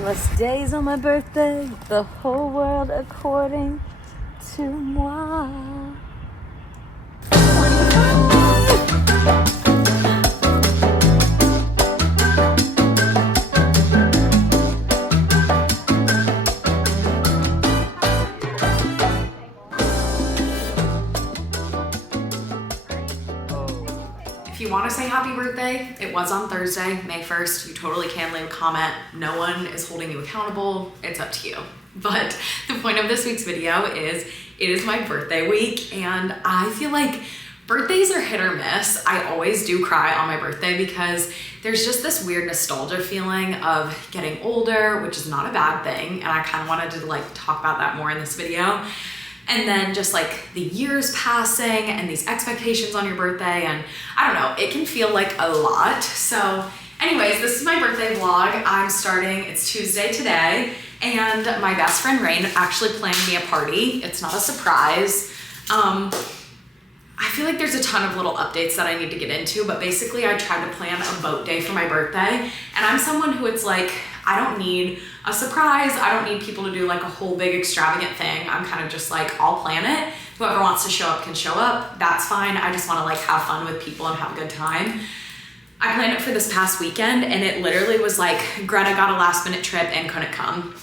Endless days on my birthday, the whole world according to moi. If you want to say happy birthday, it was on Thursday, May 1st. You totally can leave a comment. No one is holding you accountable. It's up to you. But the point of this week's video is it is my birthday week, and I feel like birthdays are hit or miss. I always do cry on my birthday because there's just this weird nostalgia feeling of getting older, which is not a bad thing. And I kind of wanted to like talk about that more in this video. And then just like the years passing and these expectations on your birthday, and I don't know, it can feel like a lot. So anyways, this is my birthday vlog. I'm starting, it's Tuesday today, and my best friend Rain actually planned me a party. It's not a surprise. I feel like there's a ton of little updates that I need to get into, but basically I tried to plan a boat day for my birthday, and I'm someone who it's like, I don't need a surprise. I don't need people to do like a whole big extravagant thing. I'm kind of just like, I'll plan it. Whoever wants to show up can show up. That's fine. I just want to like have fun with people and have a good time. I planned it for this past weekend, and it literally was like Greta got a last minute trip and couldn't come.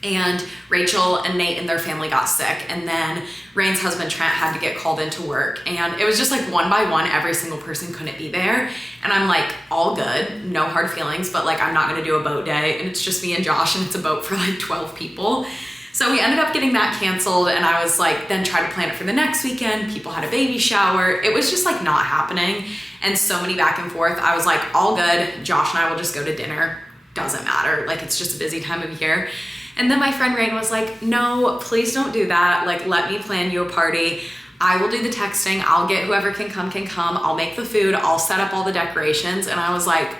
And Rachel and Nate and their family got sick, and then Rain's husband Trent had to get called into work, and it was just like one by one every single person couldn't be there, and I'm like, all good, no hard feelings, but like I'm not gonna do a boat day, and it's just me and Josh, and it's a boat for like 12 people. So we ended up getting that canceled, and I was like, then tried to plan it for the next weekend. People had a baby shower. It was just like not happening, and so many back and forth. I was like, all good, Josh and I will just go to dinner, doesn't matter, like it's just a busy time of year. And then my friend Rain was like, no, please don't do that. Like, let me plan you a party. I will do the texting. I'll get whoever can come, can come. I'll make the food. I'll set up all the decorations. And I was like,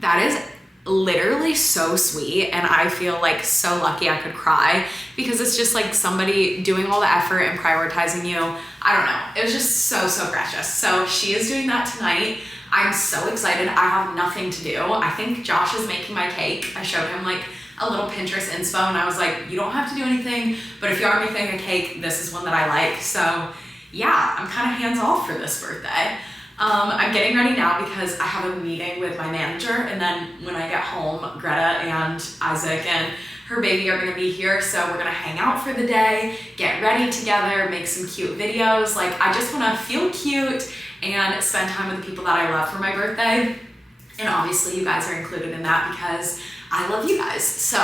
that is literally so sweet. And I feel like so lucky I could cry because it's just like somebody doing all the effort and prioritizing you. I don't know. It was just so, so precious. So she is doing that tonight. I'm so excited. I have nothing to do. I think Josh is making my cake. I showed him like a little Pinterest inspo, and I was like, you don't have to do anything, but if you are making a cake, this is one that I like. So yeah, I'm kind of hands off for this birthday. I'm getting ready now because I have a meeting with my manager, and then when I get home, Greta and Isaac and her baby are gonna be here, so we're gonna hang out for the day, get ready together, make some cute videos. Like, I just wanna feel cute and spend time with the people that I love for my birthday. And obviously you guys are included in that because I love you guys. So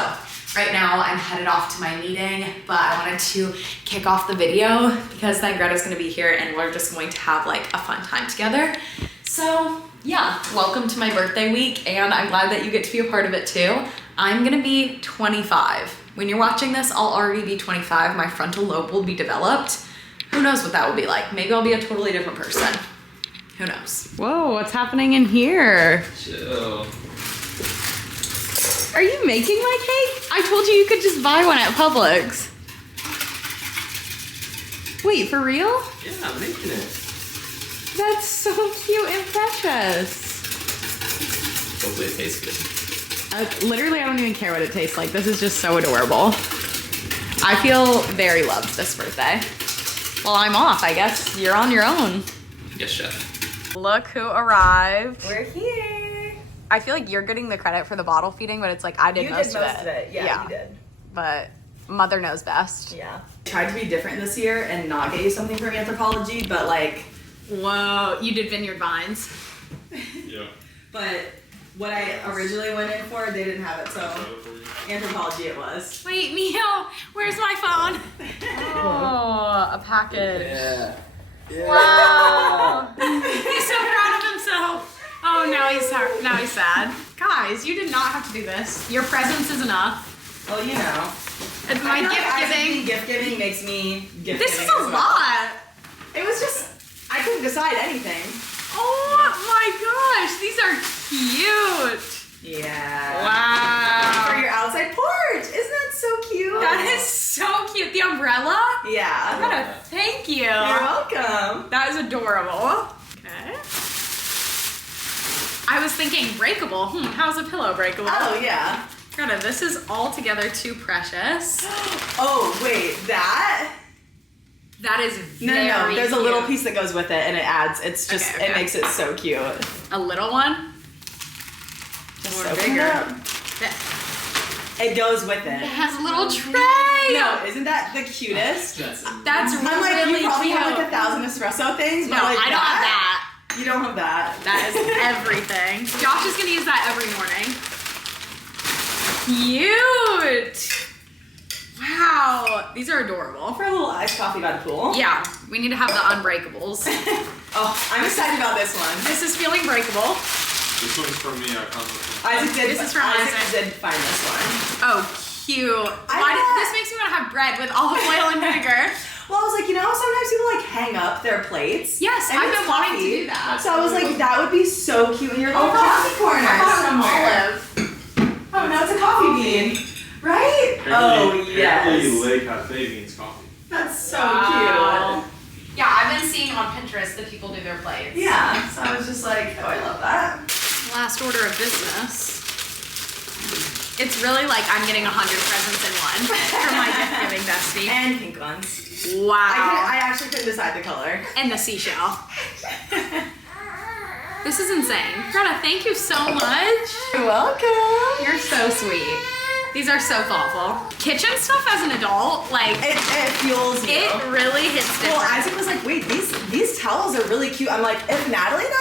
right now I'm headed off to my meeting, but I wanted to kick off the video because then Greta's gonna be here and we're just going to have like a fun time together. So yeah, welcome to my birthday week, and I'm glad that you get to be a part of it too. I'm gonna be 25. When you're watching this, I'll already be 25. My frontal lobe will be developed. Who knows what that will be like? Maybe I'll be a totally different person. Who knows? Whoa, what's happening in here? Chill. Are you making my cake? I told you could just buy one at Publix. Wait, for real? Yeah, I'm making it. That's so cute and precious. Hopefully it tastes good. Literally, I don't even care what it tastes like. This is just so adorable. I feel very loved this birthday. Well, I'm off, I guess. You're on your own. Yes, chef. Look who arrived. We're here. I feel like you're getting the credit for the bottle feeding, but it's like I did most of it. Yeah, you did. But mother knows best. Yeah. Tried to be different this year and not get you something from Anthropology, but like, Whoa, you did vineyard vines. Yeah. but what I originally went in for, they didn't have it, so Anthropology it was. Wait, Mio, where's my phone? Oh, a package. Yeah. Wow. He's so proud of himself. Oh, now he's sad. Guys, you did not have to do this. Your presence is enough. Well, you know. And my Gift giving makes me gift This is giving a as well. lot. It was just, I couldn't decide anything. Oh my gosh, these are cute. Yeah. Wow. For your outside porch. Isn't that so cute? That is so cute. The umbrella? Yeah. Greta, thank you. You're welcome. That is adorable. Okay. I was thinking breakable. How's a pillow breakable? Oh, yeah. Greta, this is altogether too precious. Oh, wait, that? That is No, very no, there's a little cute. piece that goes with it and it adds, it's just, Okay, okay. it makes it so cute. A little one? Just Or open bigger. it up. That- It goes with It it. has a little tray. No, isn't that the cutest? That's I'm like, really you probably cute. have like 1,000 espresso things, but No, like I don't have that. You don't have that. That is everything. Josh is gonna use that every morning. Cute. Wow, these are adorable. For a little iced coffee by the pool. Yeah, we need to have the unbreakables. Oh, I'm excited about this one. This is feeling breakable. This one's from me, I promise. This is from Isaac Isaac. did find this one. Oh, cute. This makes me want to have bread with olive oil and vinegar. Well, I was like, you know, sometimes people like hang up their plates. Yes, and I've it's been wanting to coffee. do that. So I was like, that would be so cute in your little coffee corner somewhere. Oh, no, it's a coffee bean. Right? Apparently yes. Le Cafe means coffee. That's so Wow. Yeah, I've been seeing on Pinterest that people do their plates. cute. Yeah, so I was just like, oh, I love that. Last order of business. It's really like I'm getting 100 presents in one from my gift giving bestie. And pink ones. Wow. I actually couldn't decide the color. And the seashell. This is insane. Greta, thank you so much. You're welcome. You're so sweet. These are so thoughtful. Kitchen stuff as an adult, like, It fuels you. it really hits different. Well, Isaac was like, wait, these towels are really cute. I'm like, if Natalie and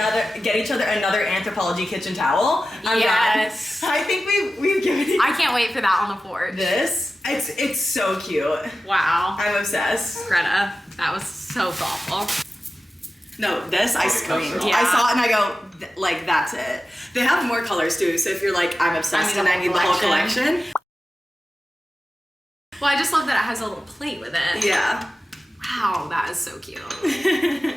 I get each other another Anthropology kitchen towel, I'm Yes. done. I think we've given each I can't wait for that on the porch. this. It's so cute. Wow. I'm obsessed. Greta, that was so thoughtful. No, this I screamed. Yeah. I saw it and I go, like, that's it. They have more colors too, so if you're like, I'm obsessed and I need the whole collection. Well, I just love that it has a little plate with it. Yeah. Wow, that is so cute. Yay!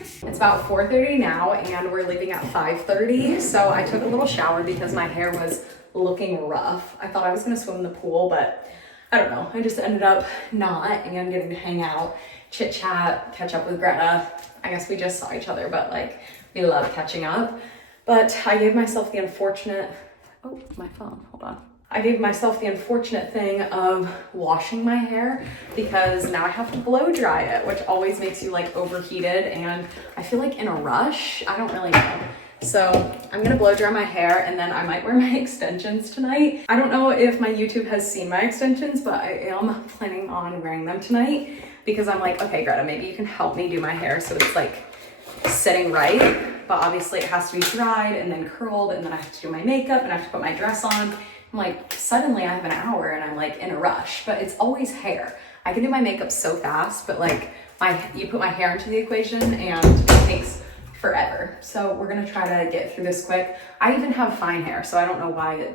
It's about 4:30 now and we're leaving at 5:30. So I took a little shower because my hair was looking rough. I thought I was gonna swim in the pool, but I don't know. I just ended up not and getting to hang out, chit chat, catch up with Greta. I guess we just saw each other, but like we love catching up. But I gave myself the unfortunate, oh, my phone, hold on. I gave myself the unfortunate thing of washing my hair because now I have to blow dry it, which always makes you like overheated and I feel like in a rush. I don't really know. So I'm gonna blow dry my hair and then I might wear my extensions tonight. I don't know if my YouTube has seen my extensions, but I am planning on wearing them tonight because I'm like, okay, Greta, maybe you can help me do my hair so it's like sitting right. But obviously it has to be dried and then curled and then I have to do my makeup and I have to put my dress on. I'm like, suddenly I have an hour and I'm like in a rush, but it's always hair. I can do my makeup so fast, but like you put my hair into the equation and it takes forever. So we're gonna try to get through this quick. I even have fine hair, so I don't know why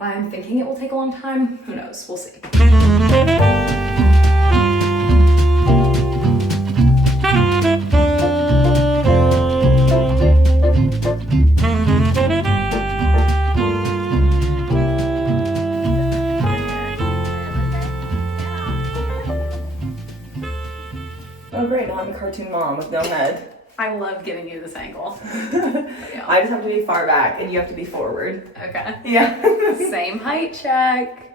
I'm thinking it will take a long time. Who knows, we'll see. Oh great, now I'm a cartoon mom with no head. I love giving you this angle. Yeah. I just have to be far back and you have to be forward. Okay. Yeah. Same height check.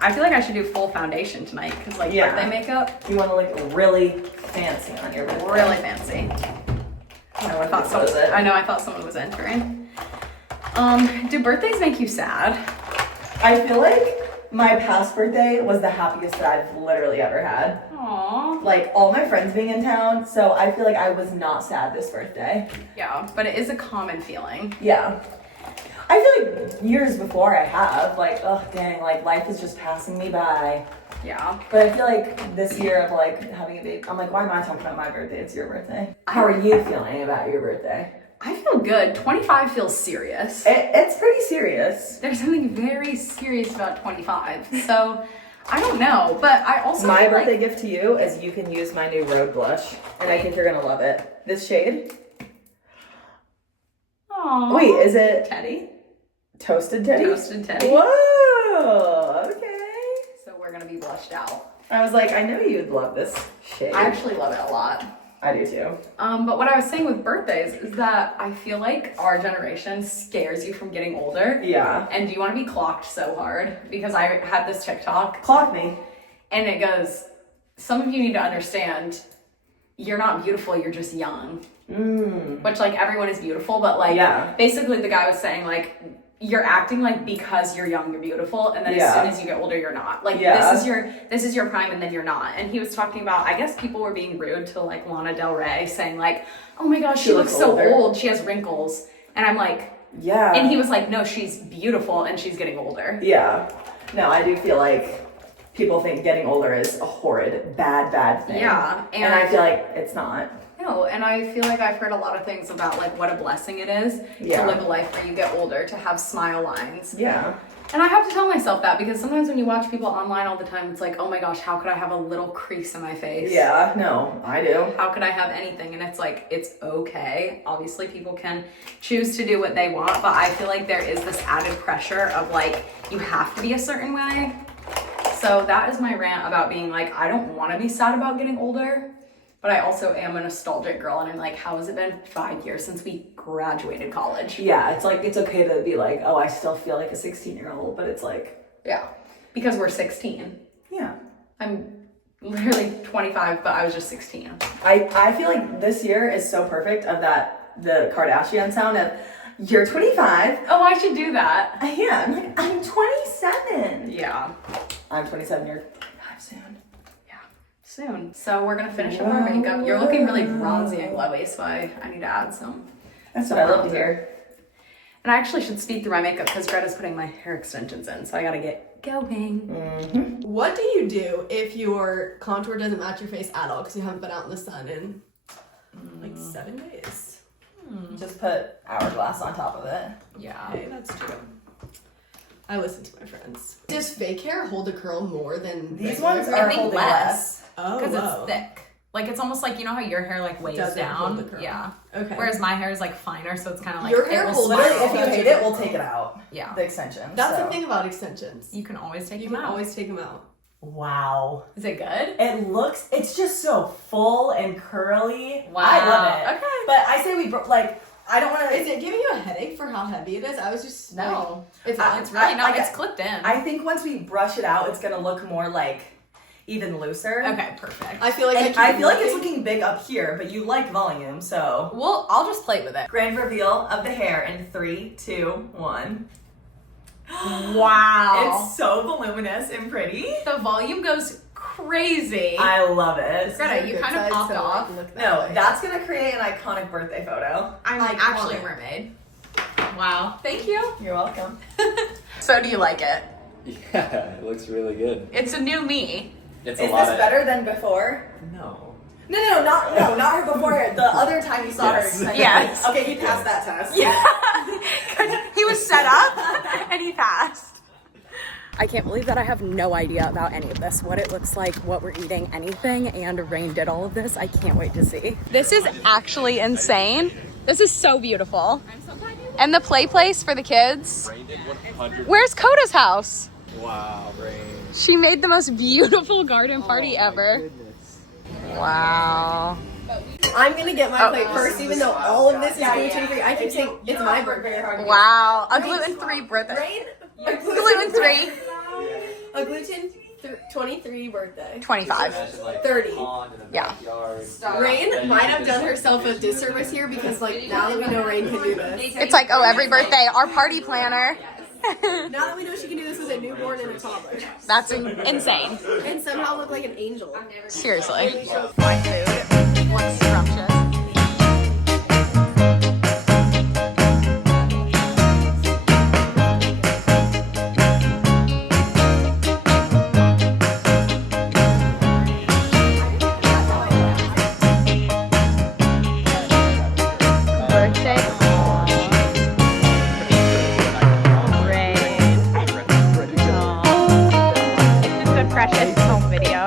I feel like I should do full foundation tonight because like Yeah. birthday makeup, You want to look really fancy on your birthday. really fancy. I I thought someone was entering. Do birthdays make you sad? I feel like my past birthday was the happiest that I've literally ever had. Aww. Like all my friends being in town, so I feel like I was not sad this birthday. Yeah, but it is a common feeling. Yeah. I feel like years before I have, like, oh dang, like life is just passing me by. Yeah. But I feel like this year of like having a baby, I'm like, why am I talking about my birthday? It's your birthday. How are you feeling about your birthday? I feel good. 25 feels serious. It's pretty serious. There's something very serious about 25. So I don't know, but I also My feel birthday like, gift to you is you can use my new Road Blush, and I think you're gonna love it. This shade. Aww. Wait, is it Teddy? Toasted Teddy? Toasted Teddy. Whoa, okay. So we're gonna be blushed out. I was like, I know you'd love this shade. I actually love it a lot. I do too. But what I was saying with birthdays is that I feel like our generation scares you from getting older. Yeah. And do you want to be clocked so hard? Because I had this TikTok. Clock me. And it goes, some of you need to understand, you're not beautiful, you're just young. Which, like, everyone is beautiful, but, like, basically the guy was saying, like, you're acting like because you're young, you're beautiful, and then as soon as you get older, you're not. Like, this is your prime, and then you're not. And he was talking about, I guess people were being rude to, like, Lana Del Rey, saying, like, oh my gosh, she looks so old, she has wrinkles. And I'm like, yeah. And he was like, no, she's beautiful, and she's getting older. Yeah. No, I do feel like people think getting older is a horrid, bad thing. Yeah. And I feel like it's not. No, and I feel like I've heard a lot of things about, like, what a blessing it is to live a life where you get older, to have smile lines. Yeah. And I have to tell myself that, because sometimes when you watch people online all the time, it's like, oh my gosh, how could I have a little crease in my face? Yeah, no, I do. How could I have anything? And it's like, it's okay. Obviously, people can choose to do what they want, but I feel like there is this added pressure of, like, you have to be a certain way. So that is my rant about being like, I don't want to be sad about getting older. But I also am a nostalgic girl, and I'm like, how has it been 5 years since we graduated college? Yeah, it's like, it's okay to be like, oh, I still feel like a 16-year-old, but it's like... Yeah, because we're 16. Yeah. I'm literally 25, but I was just 16. I feel like this year is so perfect of that, the Kardashian sound of, you're 25. Oh, I should do that. Yeah, I'm like, I'm 27. Yeah. I'm 27, you're 25 soon. Soon. So we're gonna finish up our makeup. You're looking really bronzy and glowy, so I need to add some. That's what I love to hear. And I actually should speed through my makeup because Greta's putting my hair extensions in, so I gotta get going. What do you do if your contour doesn't match your face at all because you haven't been out in the sun in like 7 days? Just put hourglass on top of it. Yeah. Okay, that's true. I listen to my friends. Does fake hair hold a curl more than These regular ones hair? are holding less. Oh, because it's thick. Like, it's almost like, you know how your hair, like, weighs Doesn't hold the down? curl. Yeah. Okay. Whereas my hair is, like, finer, so it's kind of like... Your hair holds Literally, it. if you hate it, we'll take it out. Yeah. The extensions. That's so. the thing about extensions. You can always take You them can out. always take them out. Wow. Is it good? It looks, it's just so full and curly. Wow. I love it. Okay. But I say like, I don't want to... Is it giving you a headache for how heavy it is? I was just... No. Like, It's really not. It's clipped in. I think once we brush it out, it's going to look more like even looser. Okay, perfect. I feel like I feel like it's looking big up here, but you like volume, so... Well, I'll just play with it. Grand reveal of the hair in 3, 2, 1. Wow. It's so voluminous and pretty. The volume goes crazy. I love it. Greta, you kind of popped off. No, that's going to create an iconic birthday photo. I'm actually a mermaid. Wow. Thank you. You're welcome. So do you like it? Yeah, it looks really good. It's a new me. It's Is a lot this of... better than before? No. No, not her before. The other time you saw Yes. her. Yes. Okay, he passed that test. Yeah. He was set up and he passed. I can't believe that I have no idea about any of this, what it looks like, what we're eating, anything, and Rain did all of this. I can't wait to see. This is actually insane. This is so beautiful. I'm so glad you like And the play place for the kids. Rain did 100. Where's Coda's house? Wow, Rain. She made the most beautiful garden party ever. Goodness. Wow. I'm gonna get my plate first, even though all of this is gluten-free. I keep saying it's my birthday. Wow. A gluten-free birthday. Rain? Gluten-free. A gluten 23 birthday. 25. 30. Yeah. Rain might have done herself a disservice here because, like, now that we know Rain can do this. It's like, oh, every birthday, our party planner. Now that we know she can do this with a newborn and a toddler. That's insane. And somehow look like an angel. Seriously. My food looks scrumptious. Precious home video.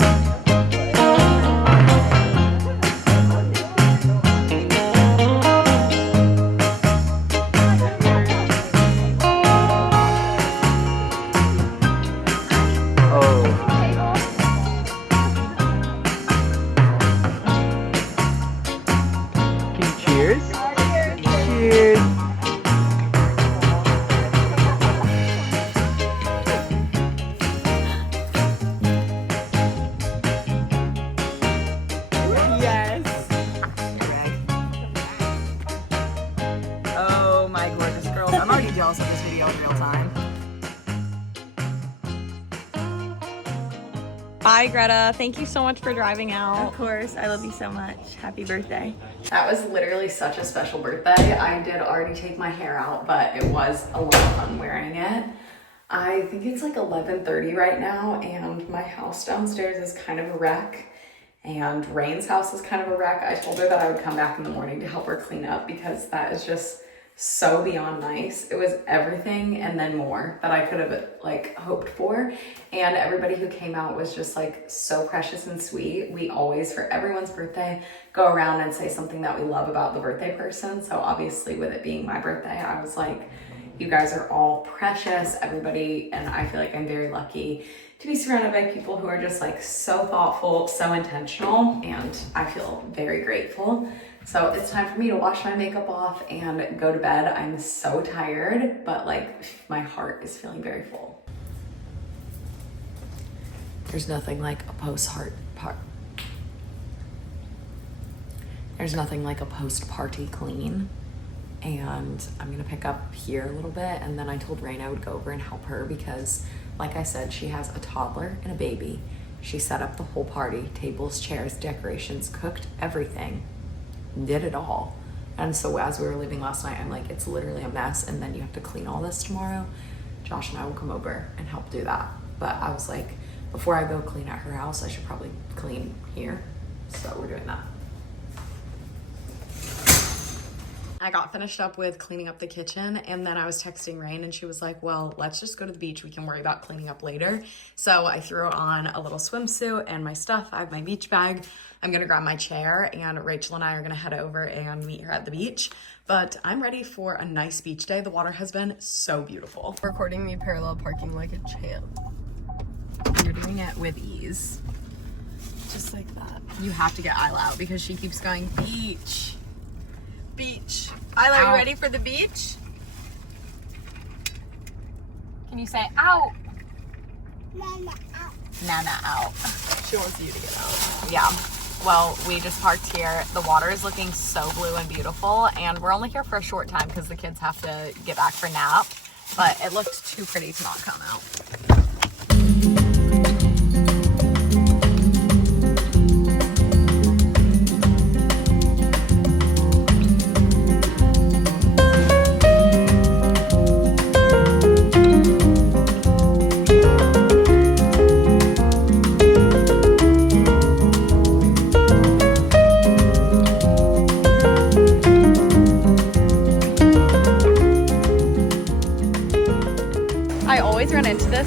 Bye, Greta. Thank you so much for driving out. Of course, I love you so much. Happy birthday. That was literally such a special birthday. I did already take my hair out, but it was a lot of fun wearing it. I think it's like 11:30 right now, and my house downstairs is kind of a wreck, and Rain's house is kind of a wreck. I told her that I would come back in the morning to help her clean up because that is just so beyond nice. It was everything and then more that I could have like hoped for, and everybody who came out was just like so precious and sweet. We always, for everyone's birthday, go around and say something that we love about the birthday person. So obviously with it being my birthday, I was like, you guys are all precious, everybody, and I feel like I'm very lucky to be surrounded by people who are just like so thoughtful, so intentional, and I feel very grateful. So it's time for me to wash my makeup off and go to bed. I'm so tired, but like my heart is feeling very full. There's nothing like a post-party clean. And I'm gonna pick up here a little bit, and then I told Rain I would go over and help her because, like I said, she has a toddler and a baby. She set up the whole party, tables, chairs, decorations, cooked everything, did it all. And so as we were leaving last night, I'm like, it's literally a mess, and then you have to clean all this tomorrow. Josh and I will come over and help do that. But I was like, before I go clean at her house, I should probably clean here. So we're doing that. I got finished up with cleaning up the kitchen, and then I was texting Rain, and she was like, well, let's just go to the beach. We can worry about cleaning up later. So I threw on a little swimsuit and my stuff. I have my beach bag. I'm gonna grab my chair, and Rachel and I are gonna head over and meet her at the beach. But I'm ready for a nice beach day. The water has been so beautiful. Recording me parallel parking like a champ. You're doing it with ease. Just like that. You have to get Isla out because she keeps going, beach. Beach. Isla, are you ready for the beach? Can you say out? Nana out. Nana out. She wants you to get out. Yeah. Well, we just parked here. The water is looking so blue and beautiful, and we're only here for a short time because the kids have to get back for nap, but it looked too pretty to not come out.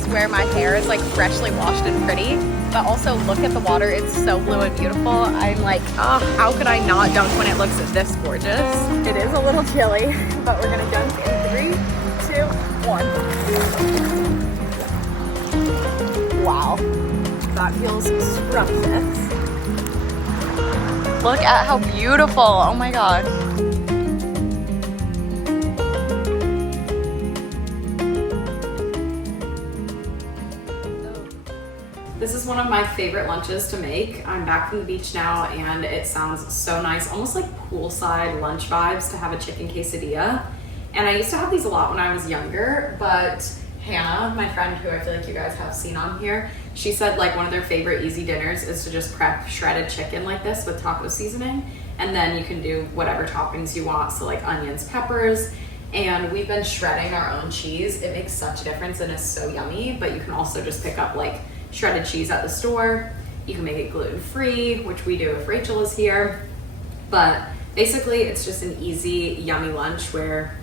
Where my hair is like freshly washed and pretty, but also look at the water, it's so blue and beautiful. I'm like, oh, how could I not dunk when it looks this gorgeous? It is a little chilly, but we're gonna dunk in 3, 2, 1. Wow, that feels scrumptious. Look at how beautiful, oh my gosh. This is one of my favorite lunches to make. I'm back from the beach now, and it sounds so nice, almost like poolside lunch vibes to have a chicken quesadilla. And I used to have these a lot when I was younger, but Hannah, my friend who I feel like you guys have seen on here, she said like one of their favorite easy dinners is to just prep shredded chicken like this with taco seasoning, and then you can do whatever toppings you want, so like onions, peppers, and we've been shredding our own cheese. It makes such a difference and is so yummy, but you can also just pick up like shredded cheese at the store. You can make it gluten-free, which we do if Rachel is here. But basically it's just an easy, yummy lunch where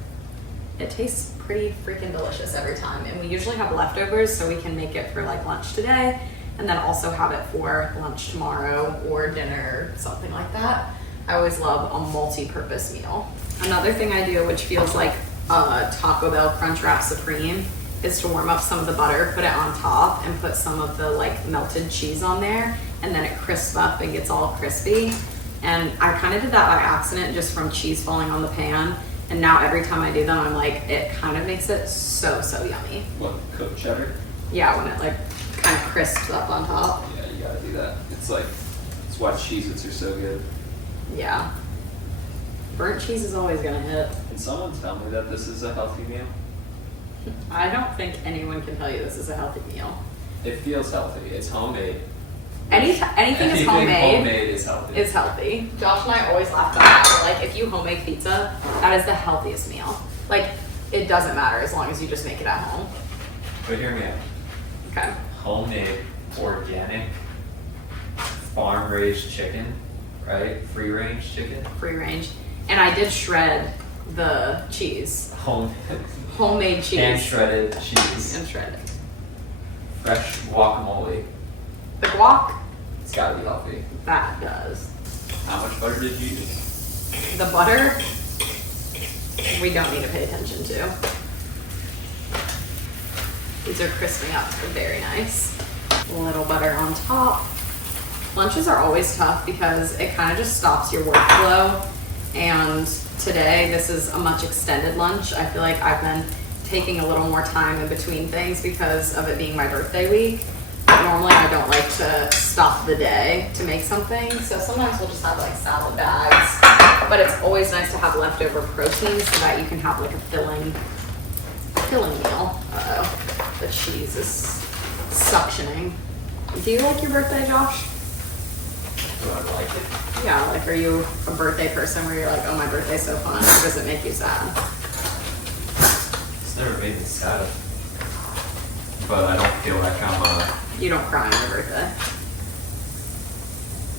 it tastes pretty freaking delicious every time. And we usually have leftovers so we can make it for like lunch today and then also have it for lunch tomorrow or dinner, something like that. I always love a multi-purpose meal. Another thing I do, which feels like a Taco Bell Crunchwrap Supreme, is to warm up some of the butter, put it on top, and put some of the like melted cheese on there, and then it crisps up and gets all crispy. And I kind of did that by accident just from cheese falling on the pan, and now every time I do them, I'm like, it kind of makes it so yummy. What, cooked cheddar? Yeah, when it like kind of crisps up on top. Yeah, you gotta do that. It's why Cheez-Its are so good. Yeah. Burnt cheese is always gonna hit. Can someone tell me that this is a healthy meal? I don't think anyone can tell you this is a healthy meal. It feels healthy. It's homemade. Anything is homemade. Homemade is healthy. Is healthy. Josh and I always laugh about that. We're like, if you homemade pizza, that is the healthiest meal. Like, it doesn't matter as long as you just make it at home. But hear me out. Okay. Homemade, organic, farm-raised chicken, right? Free-range chicken. Free range. And I did shred the cheese. Homemade cheese. Hand-shredded cheese. And shredded. Fresh guacamole. The guac, It's gotta be healthy. that does. How much butter did you use? The butter, we don't need to pay attention to. These are crisping up, they're very nice. A little butter on top. Lunches are always tough because it kind of just stops your workflow. And today, this is a much extended lunch. I feel like I've been taking a little more time in between things because of it being my birthday week. Normally I don't like to stop the day to make something, so sometimes we'll just have like salad bags, but it's always nice to have leftover protein so that you can have like a filling meal. Uh-oh, the cheese is suctioning. Do you like your birthday, Josh? Do I like it? Yeah, like are you a birthday person where you're like, oh, my birthday's so fun, or does it make you sad? It's never made me sad. But I don't feel like I'm You don't cry on your birthday.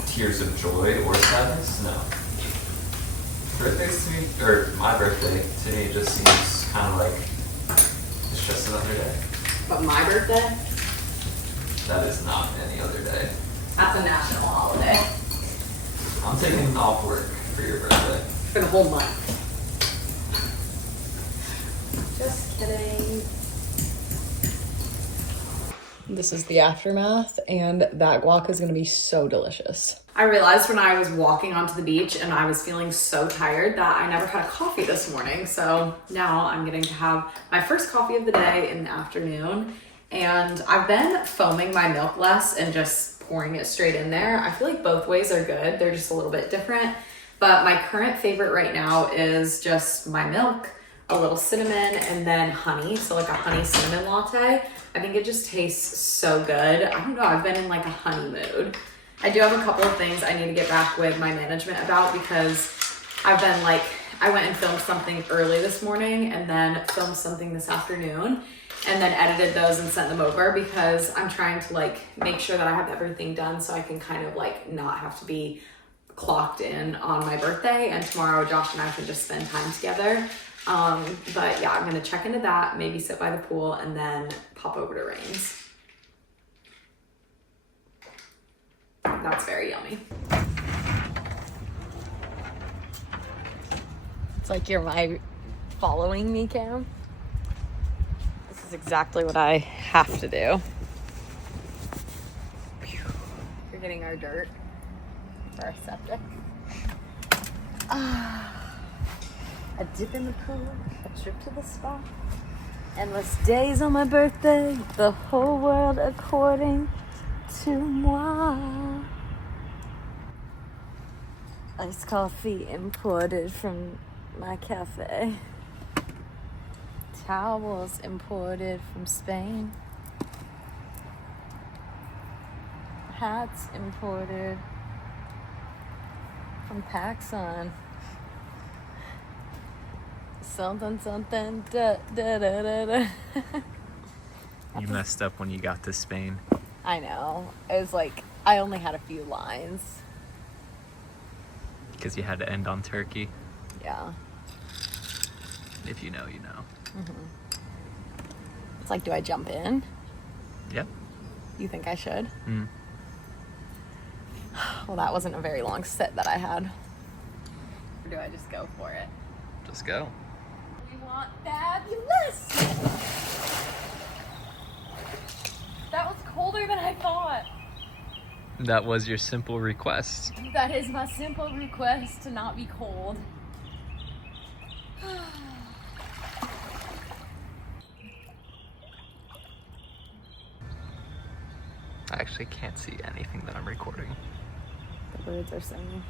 tears of joy or sadness. No. Birthdays to me, or my birthday to me, just seems kind of like it's just another day. But my birthday, That is not any other day. that's a national holiday I'm taking off work for your birthday. for the whole month. Just kidding. This is the aftermath, and that guac is gonna be so delicious. I realized when I was walking onto the beach and I was feeling so tired that I never had a coffee this morning. So now I'm getting to have my first coffee of the day in the afternoon. And I've been foaming my milk less and just pouring it straight in there. I feel like both ways are good. They're just a little bit different. But my current favorite right now is just my milk, a little cinnamon, and then honey. So like a honey cinnamon latte. I think it just tastes so good. I don't know, I've been in like a honey mood. I do have a couple of things I need to get back with my management about because I've been like, I went and filmed something early this morning and then filmed something this afternoon and then edited those and sent them over because I'm trying to like make sure that I have everything done so I can kind of like not have to be clocked in on my birthday, and tomorrow Josh and I can just spend time together. But yeah, I'm gonna check into that, maybe sit by the pool, and then pop over to Rain's. That's very yummy. It's like you're my following me cam. This is exactly what I have to do. We're getting our dirt for our septic. A dip in the pool, a trip to the spa. Endless days on my birthday, the whole world according to moi. Iced coffee imported from my cafe. Towels imported from Spain. Hats imported from PacSun. Something, something, da da da da da. You messed up when you got to Spain. I know. It was like, I only had a few lines. Because you had to end on Turkey. Yeah. If you know, you know. It's like, do I jump in? Yep. You think I should? Mm. Well, that wasn't a very long set that I had. Or do I just go for it? Just go. We want fabulous! That was colder than I thought. That was your simple request. That is my simple request, to not be cold. I actually can't see anything that I'm recording. The birds are singing.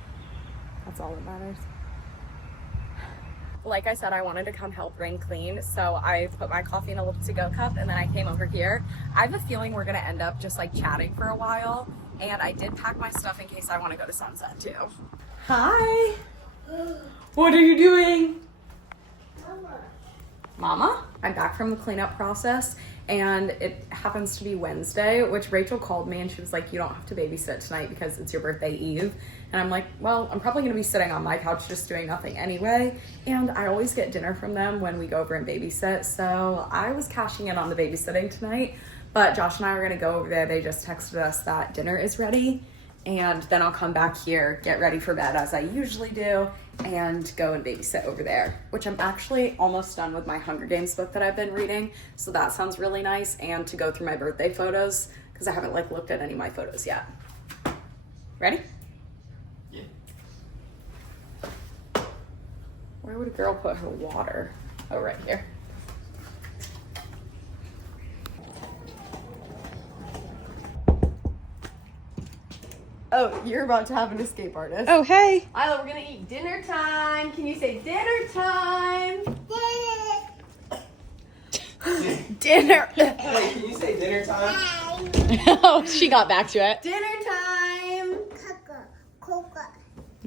That's all that matters. like I said, I wanted to come help Rain clean, so I put my coffee in a little to-go cup and then I came over here. I have a feeling we're gonna end up just like chatting for a while, and I did pack my stuff in case I want to go to Sunset too. Hi. What are you doing? Mama? I'm back from the cleanup process, and it happens to be Wednesday, which Rachel called me and she was like, you don't have to babysit tonight because it's your birthday eve. And I'm like, well, I'm probably gonna be sitting on my couch just doing nothing anyway. And I always get dinner from them when we go over and babysit. So I was cashing in on the babysitting tonight, but Josh and I are gonna go over there. They just texted us that dinner is ready. And then I'll come back here, get ready for bed as I usually do, and go and babysit over there, which I'm actually almost done with my Hunger Games book that I've been reading. So that sounds really nice. And to go through my birthday photos, because I haven't like looked at any of my photos yet. Ready? Yeah. Where would a girl put her water? Oh, right here. Oh, you're about to have an escape artist. Oh, hey. Isla, we're gonna eat dinner time. Can you say dinner time? Dinner. Wait, can you say dinner time? Oh, she got back to it. Dinner time.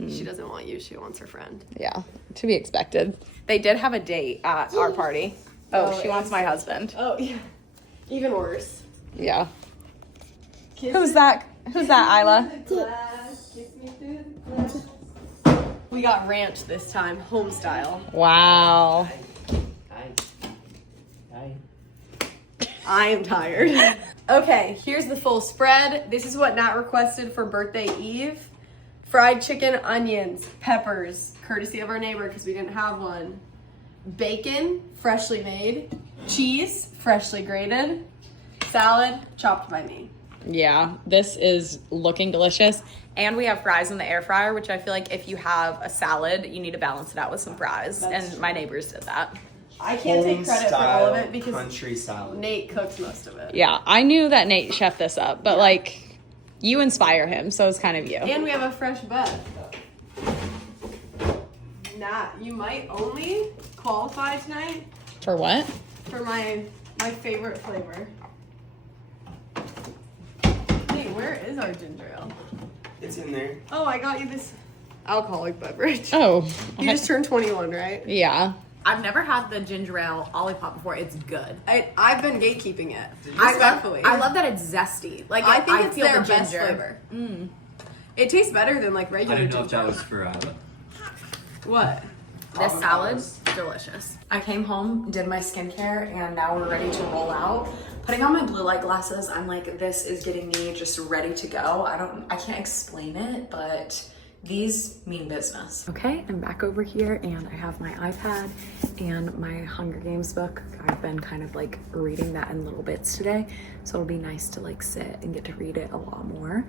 She doesn't want you. She wants her friend. Yeah, to be expected. They did have a date at our party. Oh, she wants my husband. Oh, yeah. Even worse. Yeah. Kiss Who's that? Who's that, Isla? We got ranch this time, home style. Wow. Hi. I am tired. Okay, here's the full spread. This is what Nat requested for birthday eve. Fried chicken, onions, peppers, courtesy of our neighbor because we didn't have one. Bacon, freshly made. Cheese, freshly grated. Salad, chopped by me. Yeah, this is looking delicious. And we have fries in the air fryer, which I feel like if you have a salad, you need to balance it out with some fries. And my neighbors did that. I can't take credit for all of it because country salad. Nate cooks most of it. Yeah, I knew that Nate chefed this up, but like, you inspire him, so it's kind of you. And we have a fresh bed. Nat, you might only qualify tonight For what? for my favorite flavor. Hey, where is our ginger ale? It's in there. Oh, I got you this alcoholic beverage. Oh. You just turned 21, right? Yeah. I've never had the ginger ale Olipop before. It's good. I've been gatekeeping it. I love that it's zesty. Like I think I it's feel their the best ginger. flavor. It tastes better than like I regular didn't know if ginger that ale. was for What? This salad's delicious. I came home, did my skincare, and now we're ready to roll out. Putting on my blue light glasses, I'm like, this is getting me just ready to go. I can't explain it, but these mean business. Okay, I'm back over here and I have my iPad and my Hunger Games book. I've been kind of like reading that in little bits today, so it'll be nice to like sit and get to read it a lot more.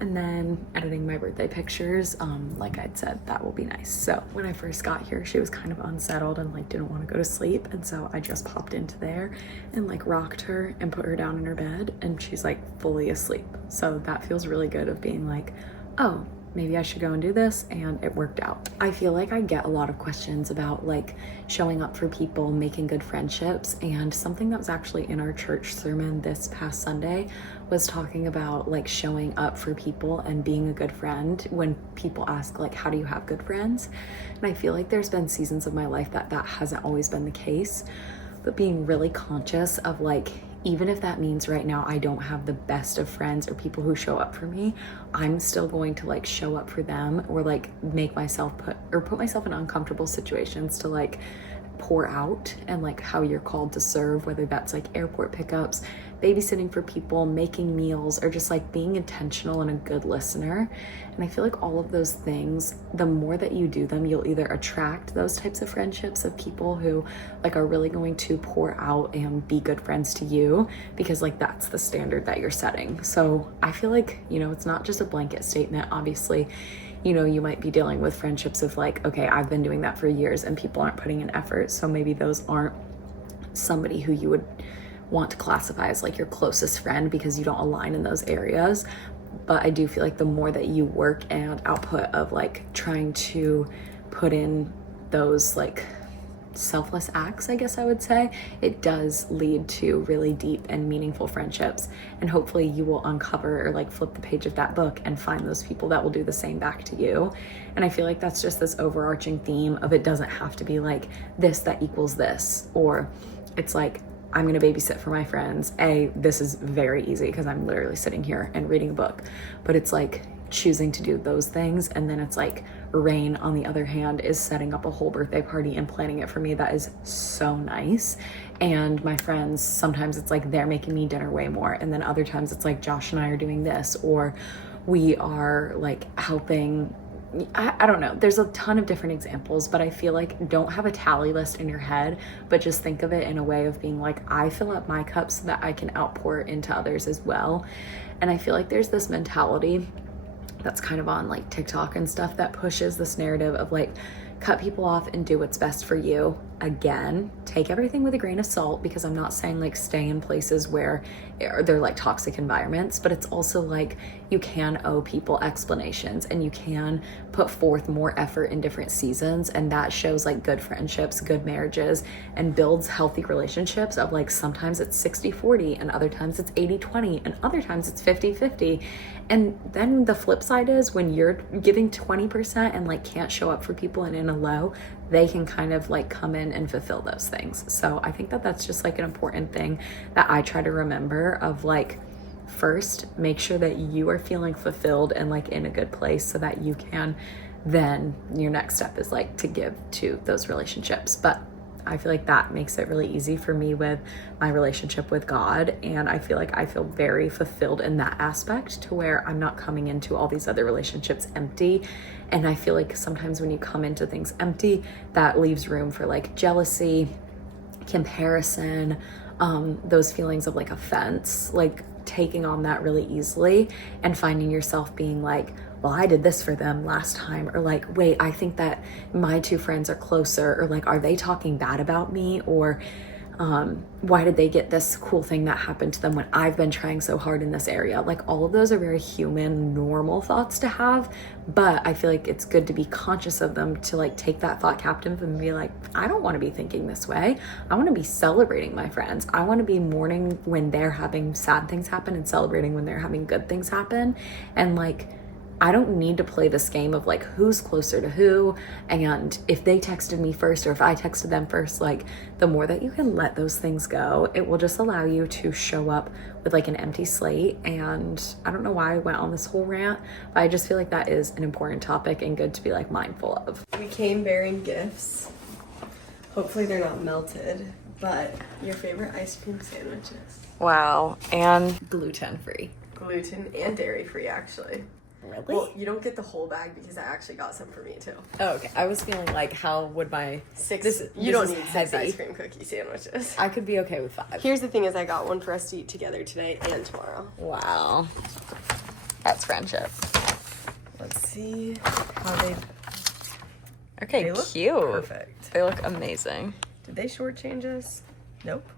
And then editing my birthday pictures, like I'd said, that will be nice. So when I first got here, she was kind of unsettled and like didn't want to go to sleep, and so I just popped into there and like rocked her and put her down in her bed, and she's like fully asleep. So that feels really good of being like, oh, maybe I should go and do this, and it worked out. I feel like I get a lot of questions about like showing up for people, making good friendships, and something that was actually in our church sermon this past Sunday was talking about like showing up for people and being a good friend when people ask like, how do you have good friends? And I feel like there's been seasons of my life that hasn't always been the case, but being really conscious of like, even if that means right now I don't have the best of friends or people who show up for me, I'm still going to like show up for them, or like make myself put myself in uncomfortable situations to like pour out, and like how you're called to serve, whether that's like airport pickups, babysitting for people, making meals, or just like being intentional and a good listener. And I feel like all of those things, the more that you do them, you'll either attract those types of friendships of people who like are really going to pour out and be good friends to you, because like that's the standard that you're setting. So I feel like, you know, it's not just a blanket statement. Obviously, you know, you might be dealing with friendships of like, okay, I've been doing that for years and people aren't putting in effort, so maybe those aren't somebody who you would want to classify as like your closest friend because you don't align in those areas. But I do feel like the more that you work and output of like trying to put in those like selfless acts, I guess I would say, it does lead to really deep and meaningful friendships. And hopefully you will uncover or like flip the page of that book and find those people that will do the same back to you. And I feel like that's just this overarching theme of it doesn't have to be like this that equals this, or it's like, I'm gonna babysit for my friends. This is very easy because I'm literally sitting here and reading a book, but it's like choosing to do those things. And then it's like Rain, on the other hand, is setting up a whole birthday party and planning it for me. That is so nice. And my friends, sometimes it's like they're making me dinner way more, and then other times it's like Josh and I are doing this, or we are like helping. I don't know, there's a ton of different examples, but I feel like don't have a tally list in your head, but just think of it in a way of being like, I fill up my cup so that I can outpour into others as well. And I feel like there's this mentality that's kind of on like TikTok and stuff that pushes this narrative of like, cut people off and do what's best for you. Again, take everything with a grain of salt, because I'm not saying like stay in places where they're like toxic environments, but it's also like you can owe people explanations and you can put forth more effort in different seasons, and that shows like good friendships, good marriages, and builds healthy relationships of like sometimes it's 60-40 and other times it's 80-20 and other times it's 50-50. And then the flip side is when you're giving 20% and like can't show up for people and in a low, they can kind of like come in and fulfill those things. So I think that that's just like an important thing that I try to remember of like, first, make sure that you are feeling fulfilled and like in a good place so that you can then, your next step is like to give to those relationships. But I feel like that makes it really easy for me with my relationship with God. And I feel like I feel very fulfilled in that aspect, to where I'm not coming into all these other relationships empty. And I feel like sometimes when you come into things empty, that leaves room for like jealousy, comparison, those feelings of like offense, like taking on that really easily and finding yourself being like, well, I did this for them last time, or like, wait, I think that my two friends are closer, or like, are they talking bad about me, or why did they get this cool thing that happened to them when I've been trying so hard in this area? Like, all of those are very human, normal thoughts to have, but I feel like it's good to be conscious of them, to like take that thought captive and be like, I don't want to be thinking this way. I want to be celebrating my friends. I want to be mourning when they're having sad things happen and celebrating when they're having good things happen. And like, I don't need to play this game of like who's closer to who, and if they texted me first or if I texted them first. Like, the more that you can let those things go, it will just allow you to show up with like an empty slate. And I don't know why I went on this whole rant, but I just feel like that is an important topic and good to be like mindful of. We came bearing gifts. Hopefully they're not melted, but your favorite ice cream sandwiches. Wow, and gluten-free. Gluten and dairy-free, actually. Really? Well, you don't get the whole bag because I actually got some for me too. Oh, okay. I was feeling like, how would my You don't need heavy. 6 ice cream cookie sandwiches. I could be okay with 5. Here's the thing: is I got one for us to eat together today and tomorrow. Wow, that's friendship. Let's see how they. Okay, They look cute. perfect. They look amazing. Did they shortchange us? Nope.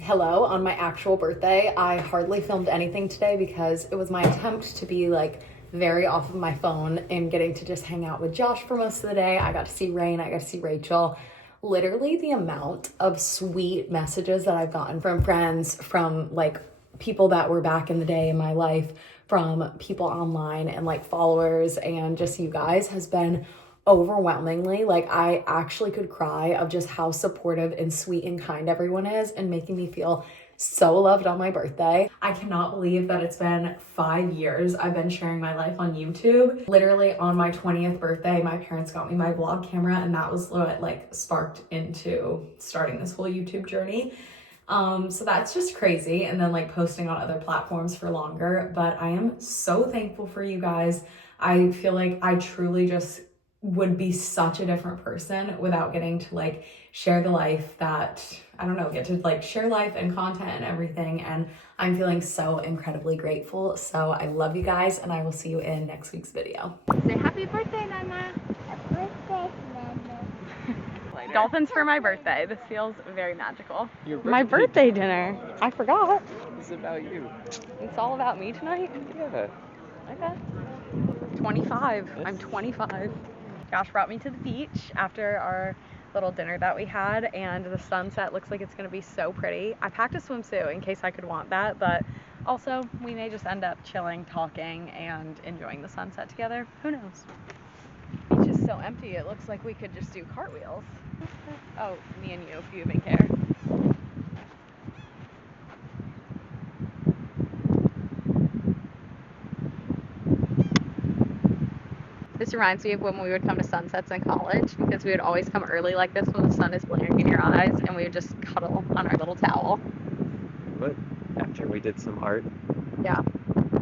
Hello, on my actual birthday, I hardly filmed anything today because it was my attempt to be like very off of my phone and getting to just hang out with Josh for most of the day. I got to see Rain, I got to see Rachel. Literally the amount of sweet messages that I've gotten from friends, from like people that were back in the day in my life, from people online and like followers, and just you guys, has been overwhelmingly, like, I actually could cry of just how supportive and sweet and kind everyone is, and making me feel so loved on my birthday. I cannot believe that it's been 5 years I've been sharing my life on YouTube. Literally on my 20th birthday, my parents got me my vlog camera, and that was what like sparked into starting this whole YouTube journey. So that's just crazy. And then like posting on other platforms for longer, but I am so thankful for you guys. I feel like I truly just would be such a different person without getting to like share the life that, I don't know, get to like share life and content and everything. And I'm feeling so incredibly grateful. So I love you guys, and I will see you in next week's video. Say happy birthday, Nana. Happy birthday, Nana. Dolphins for my birthday. This feels very magical. My birthday dinner. I forgot. It's about you. It's all about me tonight? Yeah. Okay. 25. I'm 25. Josh brought me to the beach after our little dinner that we had, and the sunset looks like it's gonna be so pretty. I packed a swimsuit in case I could want that, but also we may just end up chilling, talking, and enjoying the sunset together. Who knows? The beach is so empty, it looks like we could just do cartwheels. Oh, me and you, if you even care. This reminds me of when we would come to sunsets in college, because we would always come early like this when the sun is blaring in your eyes, and we would just cuddle on our little towel. But after we did some art, Yeah.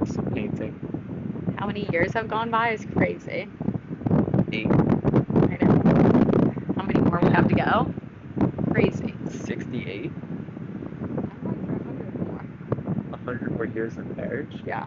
some painting. How many years have gone by is crazy. 8. I know. How many more we have to go? Crazy. 68. I'm like for 100 more. 100 more years of marriage. Yeah.